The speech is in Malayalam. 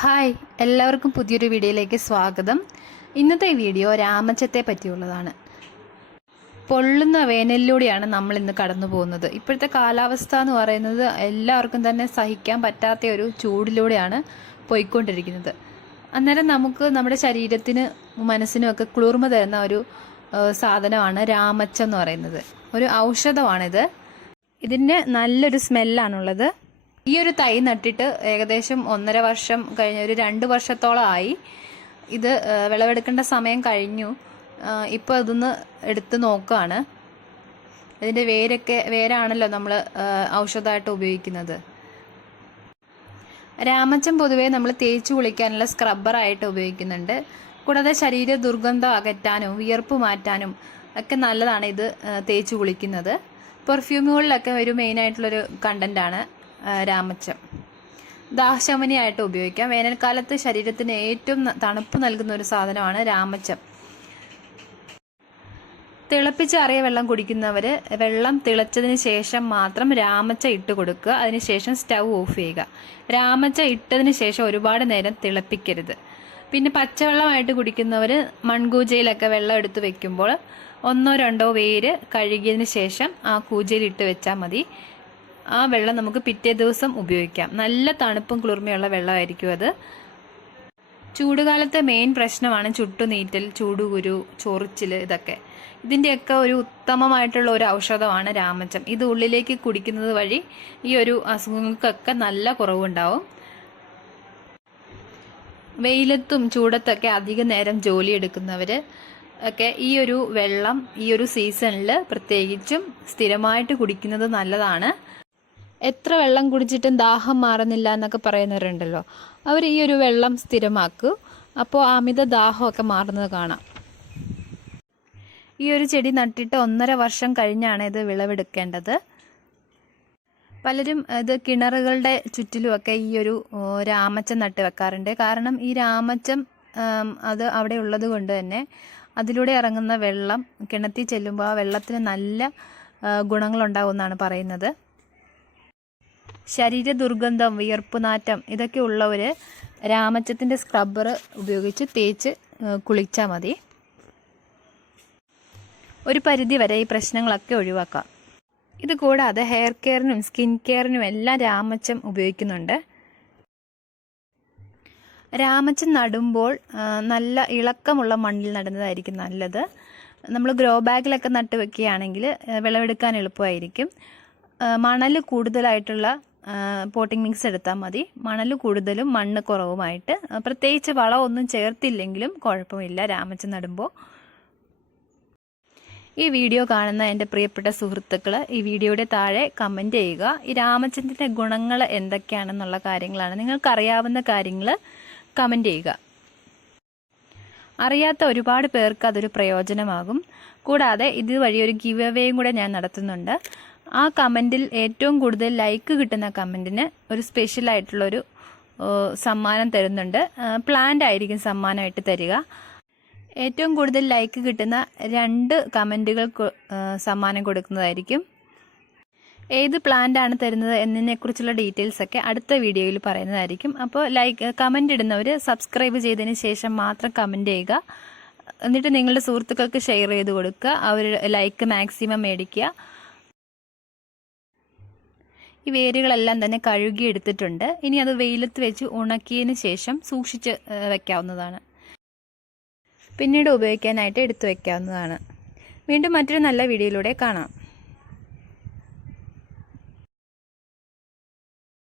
ഹായ് എല്ലാവർക്കും പുതിയൊരു വീഡിയോയിലേക്ക് സ്വാഗതം. ഇന്നത്തെ വീഡിയോ രാമച്ചത്തെ പറ്റിയുള്ളതാണ്. പൊള്ളുന്ന വേനലിലൂടെയാണ് നമ്മൾ ഇന്ന് കടന്നു പോകുന്നത്. ഇപ്പോഴത്തെ കാലാവസ്ഥ എന്ന് പറയുന്നത് എല്ലാവർക്കും തന്നെ സഹിക്കാൻ പറ്റാത്ത ഒരു ചൂടിലൂടെയാണ് പോയിക്കൊണ്ടിരിക്കുന്നത്. അന്നേരം നമുക്ക് നമ്മുടെ ശരീരത്തിന് മനസ്സിനും ഒക്കെ കുളിർമ തരുന്ന ഒരു സാധനമാണ് രാമച്ച എന്ന് പറയുന്നത്. ഒരു ഔഷധമാണിത്. ഇതിന് നല്ലൊരു സ്മെല്ലാണുള്ളത്. ഈ ഒരു തൈ നട്ടിട്ട് ഏകദേശം ഒന്നര വർഷം കഴിഞ്ഞ ഒരു രണ്ട് വർഷത്തോളമായി ഇത് വിളവെടുക്കേണ്ട സമയം കഴിഞ്ഞു. ഇപ്പോൾ അതൊന്ന് എടുത്ത് നോക്കുകയാണ് ഇതിന്റെ വേരൊക്കെ വേരാണല്ലോ നമ്മൾ ഔഷധമായിട്ട് ഉപയോഗിക്കുന്നത്. രാമച്ചം പൊതുവെ നമ്മൾ തേച്ച് കുളിക്കാനുള്ള സ്ക്രബ്ബറായിട്ട് ഉപയോഗിക്കുന്നുണ്ട്. കൂടാതെ ശരീര ദുർഗന്ധം അകറ്റാനും വിയർപ്പ് മാറ്റാനും ഒക്കെ നല്ലതാണ് ഇത് തേച്ച് കുളിക്കുന്നത്. പെർഫ്യൂമുകളിലൊക്കെ ഒരു മെയിനായിട്ടുള്ളൊരു കണ്ടന്റാണ് രാമച്ചം. ദാഹശമനിയായിട്ട് ഉപയോഗിക്കാം. വേനൽക്കാലത്ത് ശരീരത്തിന് ഏറ്റവും തണുപ്പ് നൽകുന്ന ഒരു സാധനമാണ് രാമച്ചം. തിളപ്പിച്ചാറിയ വെള്ളം കുടിക്കുന്നവർ വെള്ളം തിളച്ചതിന് ശേഷം മാത്രം രാമച്ച ഇട്ട് കൊടുക്കുക. അതിനുശേഷം സ്റ്റൗ ഓഫ് ചെയ്യുക. രാമച്ച ഇട്ടതിന് ശേഷം ഒരുപാട് നേരം തിളപ്പിക്കരുത്. പിന്നെ പച്ചവെള്ളമായിട്ട് കുടിക്കുന്നവർ മൺകൂജയിലൊക്കെ വെള്ളം എടുത്ത് വെക്കുമ്പോൾ ഒന്നോ രണ്ടോ വേര് കഴുകിയതിന് ശേഷം ആ കൂജയിൽ ഇട്ട് വെച്ചാൽ മതി. ആ വെള്ളം നമുക്ക് പിറ്റേ ദിവസം ഉപയോഗിക്കാം. നല്ല തണുപ്പും കുളിർമയുള്ള വെള്ളമായിരിക്കും അത്. ചൂടുകാലത്തെ മെയിൻ പ്രശ്നമാണ് ചുട്ടുനീറ്റൽ ചൂടുകുരു ചൊറിച്ചിൽ ഇതൊക്കെ. ഇതിന്റെയൊക്കെ ഒരു ഉത്തമമായിട്ടുള്ള ഒരു ഔഷധമാണ് രാമച്ചം ഇത് ഉള്ളിലേക്ക് കുടിക്കുന്നത് വഴി ഈ ഒരു അസുഖങ്ങൾക്കൊക്കെ നല്ല കുറവുണ്ടാവും. വെയിലത്തും ചൂടത്തൊക്കെ അധിക നേരം ജോലി എടുക്കുന്നവർ ഒക്കെ ഈ ഒരു വെള്ളം ഈ ഒരു സീസണിൽ പ്രത്യേകിച്ചും സ്ഥിരമായിട്ട് കുടിക്കുന്നത് നല്ലതാണ്. എത്ര വെള്ളം കുടിച്ചിട്ടും ദാഹം മാറുന്നില്ല എന്നൊക്കെ പറയുന്നവരുണ്ടല്ലോ. അവർ ഈ ഒരു വെള്ളം സ്ഥിരമാക്കും. അപ്പോൾ അമിത ദാഹമൊക്കെ മാറുന്നത് കാണാം. ഈ ഒരു ചെടി നട്ടിട്ട് ഒന്നര വർഷം കഴിഞ്ഞാണ് ഇത് വിളവെടുക്കേണ്ടത്. പലരും ഇത് കിണറുകളുടെ ചുറ്റിലുമൊക്കെ ഈ ഒരു രാമച്ചം നട്ട് വെക്കാറുണ്ട്. കാരണം ഈ രാമച്ചം അത് അവിടെ ഉള്ളത് കൊണ്ട് തന്നെ അതിലൂടെ ഇറങ്ങുന്ന വെള്ളം കിണറ്റിൽ ചെല്ലുമ്പോൾ ആ വെള്ളത്തിന് നല്ല ഗുണങ്ങളുണ്ടാവും എന്നാണ് പറയുന്നത്. ശരീര ദുർഗന്ധം വിയർപ്പ് നാറ്റം ഇതൊക്കെ ഉള്ളവർ രാമച്ചത്തിന്റെ സ്ക്രബ്ബർ ഉപയോഗിച്ച് തേച്ച് കുളിച്ചാൽ മതി. ഒരു പരിധി വരെ ഈ പ്രശ്നങ്ങളൊക്കെ ഒഴിവാക്കാം. ഇത് കൂടാതെ ഹെയർ കെയറിനും സ്കിൻ കെയറിനും എല്ലാം രാമച്ചം ഉപയോഗിക്കുന്നുണ്ട്. രാമച്ചം നടുമ്പോൾ നല്ല ഇളക്കമുള്ള മണ്ണിൽ നടുന്നതായിരിക്കും നല്ലത്. നമ്മൾ ഗ്രോ ബാഗിലൊക്കെ നട്ട് വെക്കുകയാണെങ്കിൽ വിളവെടുക്കാൻ എളുപ്പമായിരിക്കും. മണൽ കൂടുതലായിട്ടുള്ള പോട്ടിംഗ് മിക്സ് എടുത്താൽ മതി. മണൽ കൂടുതലും മണ്ണ് കുറവുമായിട്ട്. പ്രത്യേകിച്ച് വളമൊന്നും ചേർത്തില്ലെങ്കിലും കുഴപ്പമില്ല. രാമച്ച നടുമ്പോൾ ഈ വീഡിയോ കാണുന്ന എന്റെ പ്രിയപ്പെട്ട സുഹൃത്തുക്കൾ ഈ വീഡിയോയുടെ താഴെ കമന്റ് ചെയ്യുക. ഈ രാമചന്ദ്രന്റെ ഗുണങ്ങൾ എന്തൊക്കെയാണെന്നുള്ള കാര്യങ്ങളാണ് നിങ്ങൾക്കറിയാവുന്ന കാര്യങ്ങൾ കമന്റ് ചെയ്യുക. അറിയാത്ത ഒരുപാട് പേർക്ക് അതൊരു പ്രയോജനമാകും. കൂടാതെ ഇതുവഴി ഒരു ഗിവ് അവേയും കൂടെ ഞാൻ നടത്തുന്നുണ്ട്. ആ കമന്റിൽ ഏറ്റവും കൂടുതൽ ലൈക്ക് കിട്ടുന്ന കമന്റിന് ഒരു സ്പെഷ്യൽ ആയിട്ടുള്ളൊരു സമ്മാനം തരുന്നുണ്ട്. പ്ലാൻഡ് ആയിരിക്കും സമ്മാനമായിട്ട് തരിക. ഏറ്റവും കൂടുതൽ ലൈക്ക് കിട്ടുന്ന രണ്ട് കമന്റുകൾ സമ്മാനം കൊടുക്കുന്നതായിരിക്കും. ഏത് പ്ലാന്റ് ആണ് തരുന്നത് എന്നതിനെക്കുറിച്ചുള്ള ഡീറ്റെയിൽസ് ഒക്കെ അടുത്ത വീഡിയോയിൽ പറയുന്നതായിരിക്കും. അപ്പോൾ ലൈക്ക് കമന്റ് ഇടുന്നവർ സബ്സ്ക്രൈബ് ചെയ്തതിന് ശേഷം മാത്രം കമന്റ് ചെയ്യുക. എന്നിട്ട് നിങ്ങളുടെ സുഹൃത്തുക്കൾക്ക് ഷെയർ ചെയ്ത് കൊടുക്കുക. അവർ ലൈക്ക് മാക്സിമം മേടിക്കുക. ഈ വേരുകളെല്ലാം തന്നെ കഴുകി എടുത്തിട്ടുണ്ട് ഇനി അത് വെയിലത്ത് വെച്ച് ഉണക്കിയതിന് ശേഷം സൂക്ഷിച്ച് വെക്കാവുന്നതാണ്. പിന്നീട് ഉപയോഗിക്കാനായിട്ട് എടുത്തു വെക്കാവുന്നതാണ്. വീണ്ടും മറ്റൊരു നല്ല വീഡിയോയിലൂടെ കാണാം.